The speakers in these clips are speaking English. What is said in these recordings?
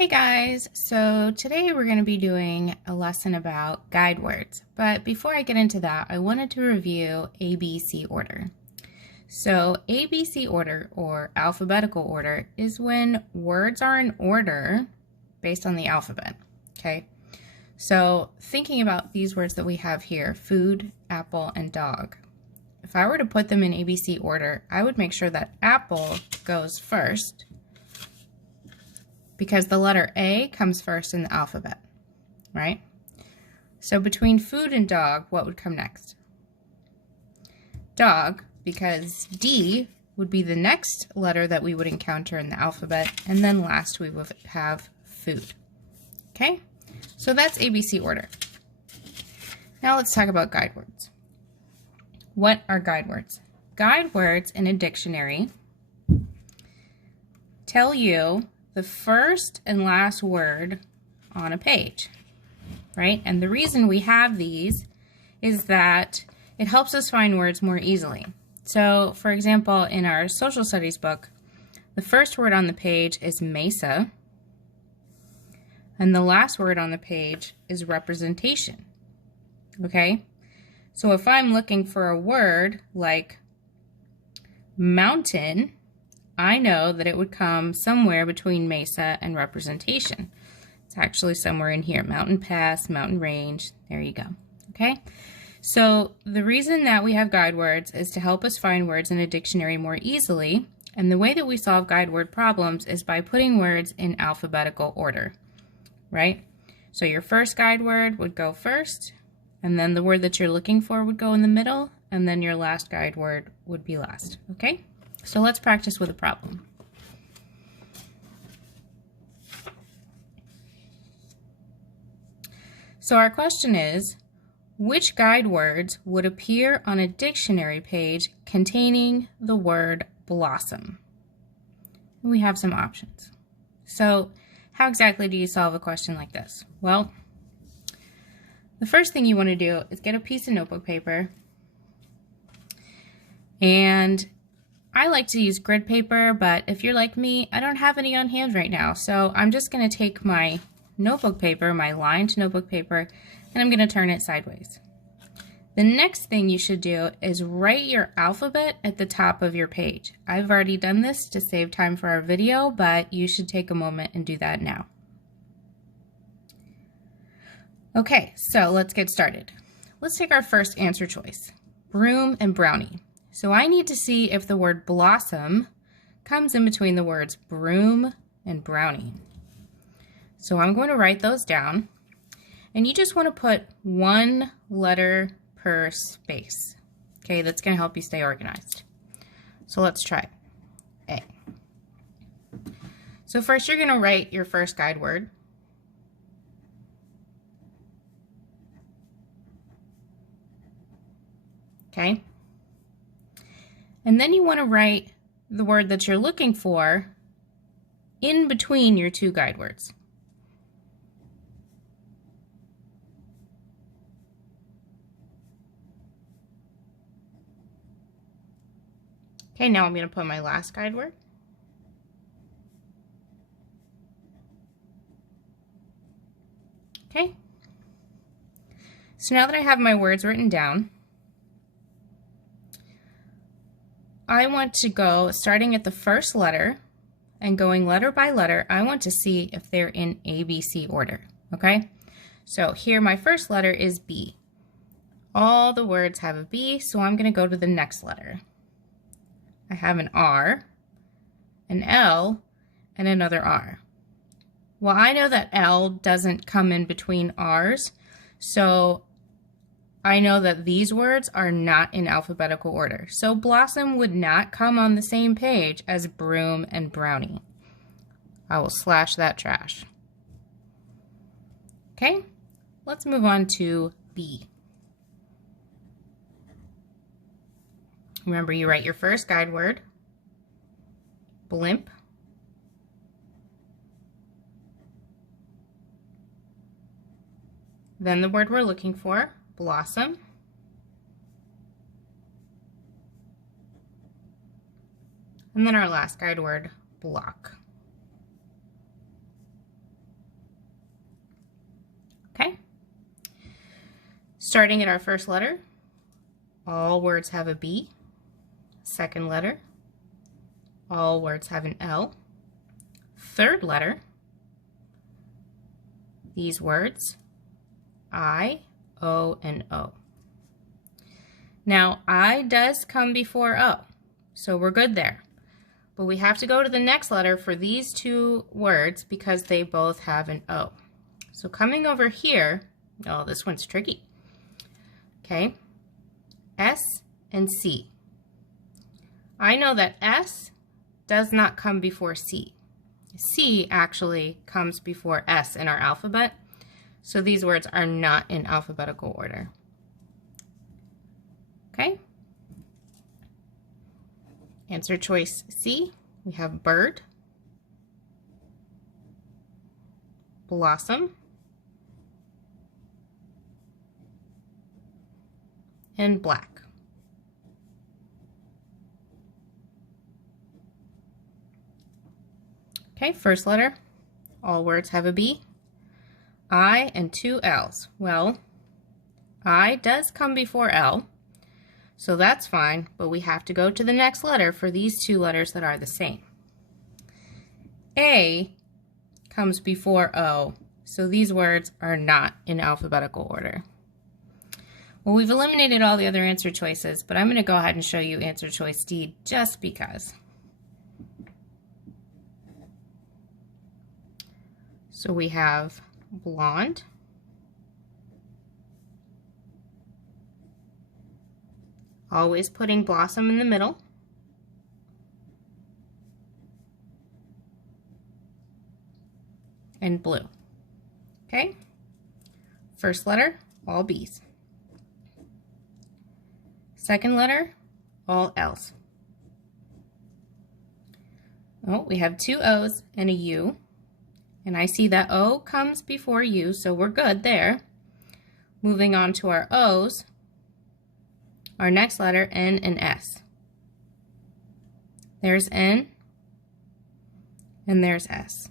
Hey guys, so today we're going to be doing a lesson about guide words, but before I get into that, I wanted to review ABC order. So ABC order, or alphabetical order, is when words are in order based on the alphabet, okay? So thinking about these words that we have here, food, apple, and dog, if I were to put them in ABC order, I would make sure that apple goes first, because the letter A comes first in the alphabet, right? So between food and dog, what would come next? Dog, because D would be the next letter that we would encounter in the alphabet, and then last we would have food. Okay? So that's ABC order. Now let's talk about guide words. What are guide words? Guide words in a dictionary tell you the first and last word on a page, right? And the reason we have these is that it helps us find words more easily. So, for example, in our social studies book, the first word on the page is mesa, and the last word on the page is representation, okay? So if I'm looking for a word like mountain, I know that it would come somewhere between mesa and representation. It's actually somewhere in here, mountain pass, mountain range, there you go, okay? So the reason that we have guide words is to help us find words in a dictionary more easily, and the way that we solve guide word problems is by putting words in alphabetical order, right? So your first guide word would go first, and then the word that you're looking for would go in the middle, and then your last guide word would be last, okay? So let's practice with a problem. So our question is, which guide words would appear on a dictionary page containing the word blossom? We have some options. So how exactly do you solve a question like this? Well, the first thing you want to do is get a piece of notebook paper, and I like to use grid paper, but if you're like me, I don't have any on hand right now. So I'm just going to take my notebook paper, my lined notebook paper, and I'm going to turn it sideways. The next thing you should do is write your alphabet at the top of your page. I've already done this to save time for our video, but you should take a moment and do that now. Okay, so let's get started. Let's take our first answer choice, broom and brownie. So I need to see if the word blossom comes in between the words broom and brownie. So I'm going to write those down, and you just want to put one letter per space. Okay, that's going to help you stay organized. So let's try A. So first you're going to write your first guide word. Okay. And then you want to write the word that you're looking for in between your two guide words. Okay, now I'm going to put my last guide word. Okay. So now that I have my words written down, I want to go starting at the first letter and going letter by letter. I want to see if they're in ABC order, okay? So here my first letter is B. All the words have a B, so I'm going to go to the next letter. I have an R, an L, and another R. Well, I know that L doesn't come in between R's, so I know that these words are not in alphabetical order. So blossom would not come on the same page as broom and brownie. I will slash that trash. Okay, let's move on to B. Remember, you write your first guide word, blimp, then the word we're looking for, blossom, and then our last guide word, block. Starting at our first letter, all words have a B. Second letter, all words have an L. Third letter, these words, I, O, and O. Now, I does come before O, so we're good there. But we have to go to the next letter for these two words because they both have an O. So coming over here, oh, this one's tricky. Okay, S and C. I know that S does not come before C. C actually comes before S in our alphabet, so these words are not in alphabetical order. Okay? Answer choice C, we have bird, blossom, and black. Okay, first letter, all words have a B. I and two L's. Well, I does come before L, so that's fine, but we have to go to the next letter for these two letters that are the same. A comes before O, so these words are not in alphabetical order. Well, we've eliminated all the other answer choices, but I'm going to go ahead and show you answer choice D just because. So we have blonde, always putting blossom in the middle, and blue. Okay, first letter, all B's. Second letter, all L's. Oh, we have two O's and a U. And I see that O comes before U, so we're good there. Moving on to our O's, our next letter, N and S. There's N, and there's S.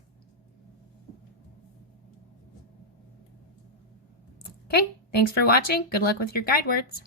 Okay, thanks for watching. Good luck with your guide words.